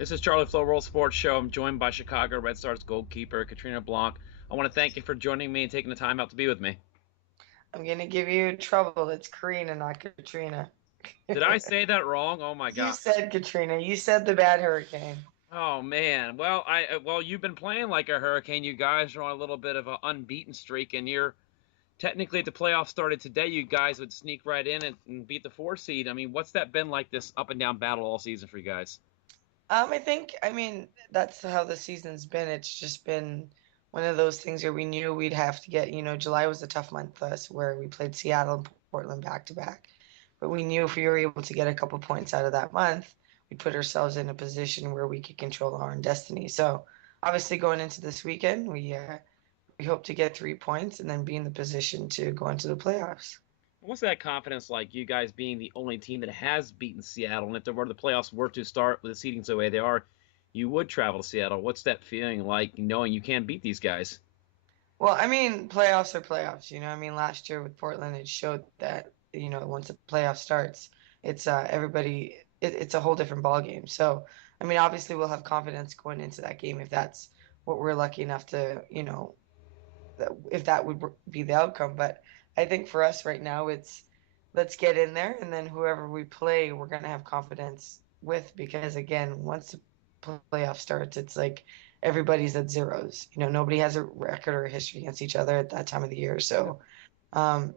This is Charlie Flo World Sports Show. I'm joined by Chicago Red Stars goalkeeper Karina LeBlanc. I want to thank you for joining me and taking the time out to be with me. I'm gonna give you trouble. It's Karina, not Katrina. Did I say that wrong? Oh my You gosh. said Katrina. You said the bad hurricane. Oh man. Well, you've been playing like a hurricane. You guys are on a little bit of an unbeaten streak, and you're technically if the playoffs started today, you guys would sneak right in and beat the 4 seed. I mean, what's that been like this up and down battle all season for you guys? I mean, that's how the season's been. It's just been one of those things where we knew we'd have to get, July was a tough month for us where we played Seattle and Portland back to back. But we knew if we were able to get a couple points out of that month, we'd put ourselves in a position where we could control our own destiny. So obviously going into this weekend, we hope to get 3 points and then be in the position to go into the playoffs. What's that confidence like? You guys being the only team that has beaten Seattle, and if the playoffs were to start with the seedings the way they are, you would travel to Seattle. What's that feeling like, knowing you can beat these guys? Well, I mean, playoffs are playoffs. I mean, last year with Portland, it showed that, once the playoff starts, it's it's a whole different ball game. So, I mean, obviously we'll have confidence going into that game if that's what we're lucky enough to, if that would be the outcome. But I think for us right now, it's let's get in there, and then whoever we play, we're gonna have confidence with because again, once the playoff starts, it's like everybody's at zeros. Nobody has a record or a history against each other at that time of the year. So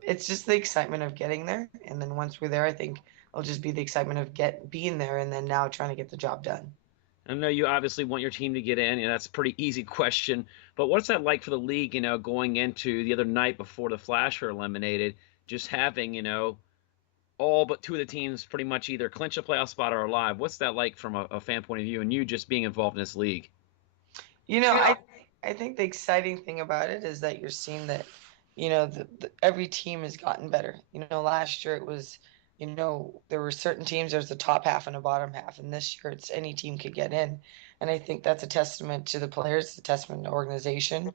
it's just the excitement of getting there, and then once we're there, I think it'll just be the excitement of get being there, and then now trying to get the job done. I know you obviously want your team to get in, that's a pretty easy question. But what's that like for the league, going into the other night before the Flash are eliminated, just having, all but two of the teams pretty much either clinch a playoff spot or are alive? What's that like from a fan point of view and you just being involved in this league? You know, I I think the exciting thing about it is that you're seeing that, every team has gotten better. Last year it was, there were certain teams, there's the top half and the bottom half, and this year it's any team could get in. And I think that's a testament to the players, it's a testament to the organization.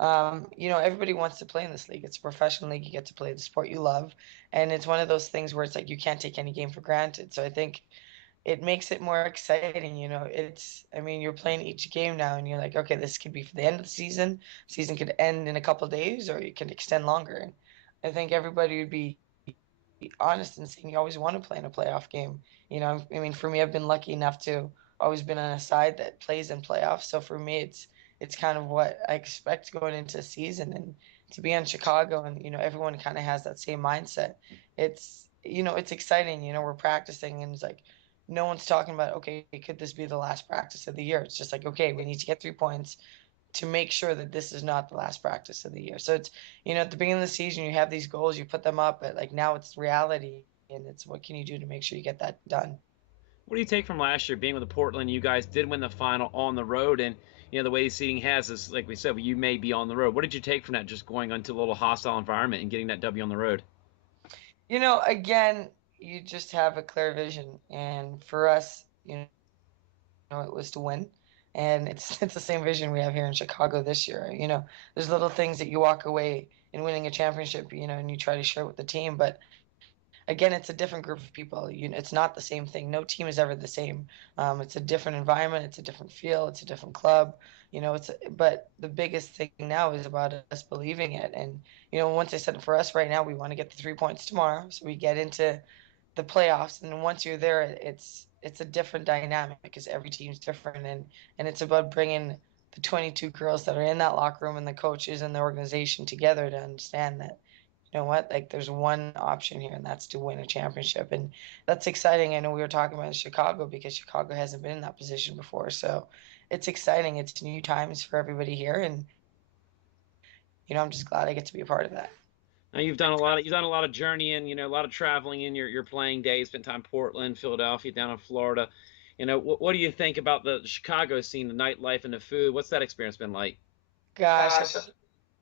Everybody wants to play in this league. It's a professional league. You get to play the sport you love. And it's one of those things where it's like you can't take any game for granted. So I think it makes it more exciting. I mean, you're playing each game now and you're like, okay, this could be for the end of the season. Season could end in a couple of days or it can extend longer. And I think everybody would be honest in saying you always want to play in a playoff game. I mean, for me, I've been lucky enough to always been on a side that plays in playoffs. So for me, it's kind of what I expect going into a season and to be in Chicago and everyone kind of has that same mindset. It's exciting. We're practicing and it's like no one's talking about okay, could this be the last practice of the year? It's just like okay, we need to get 3 points to make sure that this is not the last practice of the year. So it's, at the beginning of the season, you have these goals, you put them up, but like now it's reality and it's what can you do to make sure you get that done. What do you take from last year being with the Portland? You guys did win the final on the road, and the way the seating has is like we said, you may be on the road. What did you take from that? Just going into a little hostile environment and getting that W on the road. Again, you just have a clear vision. And for us, it was to win. And it's it's the same vision we have here in Chicago this year. There's little things that you walk away in winning a championship, and you try to share with the team. But again, it's a different group of people. It's not the same thing. No team is ever the same. It's a different environment. It's a different feel. It's a different club. But the biggest thing now is about us believing it. And once I said for us right now, we want to get the 3 points tomorrow, so we get into the playoffs. And then once you're there, it's a different dynamic because every team's different, and it's about bringing the 22 girls that are in that locker room and the coaches and the organization together to understand that what? Like, there's one option here, and that's to win a championship. And that's exciting. I know we were talking about Chicago because Chicago hasn't been in that position before. So it's exciting. It's new times for everybody here. And, I'm just glad I get to be a part of that. Now you've done a lot of journeying, a lot of traveling in your playing days. Spent time in Portland, Philadelphia, down in Florida. What do you think about the Chicago scene, the nightlife, and the food? What's that experience been like? Gosh, I've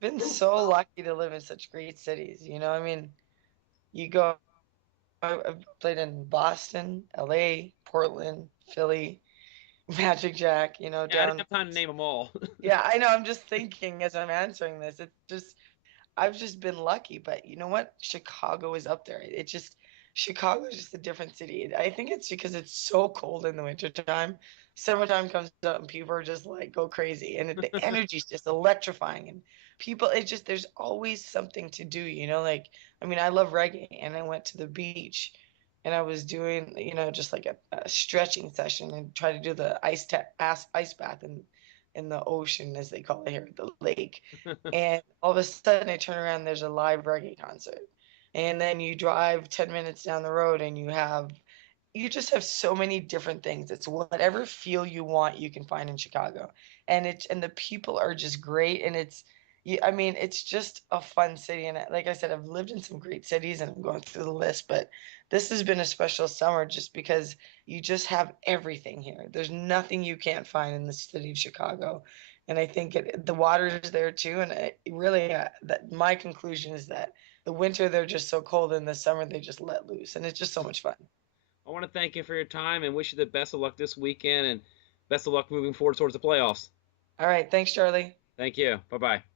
been so lucky to live in such great cities. I mean, you go, I've played in Boston, LA, Portland, Philly, Magic Jack, Yeah, I didn't down. have time to name them all. Yeah, I know. I'm just thinking as I'm answering this. I've just been lucky, but you know what? Chicago is up there. It just Chicago is just a different city. I think it's because it's so cold in the wintertime. Summertime comes up and people are just like go crazy, and the energy is just electrifying. And people, it's just there's always something to do. Like I mean, I love reggae, and I went to the beach, and I was doing just like a stretching session and try to do the ice bath in the ocean as they call it here, the lake. And all of a sudden, I turn around, there's a live reggae concert, and then you drive 10 minutes down the road and you just have so many different things. It's whatever feel you want you can find in Chicago. And the people are just great, and I mean it's just a fun city. And like I said, I've lived in some great cities and I'm going through the list, but this has been a special summer just because you just have everything here. There's nothing you can't find in the city of Chicago. And I think the water is there too. And really, that my conclusion is that the winter they're just so cold, and the summer they just let loose, and it's just so much fun. I want to thank you for your time and wish you the best of luck this weekend and best of luck moving forward towards the playoffs. All right, thanks, Charlie. Thank you. Bye bye.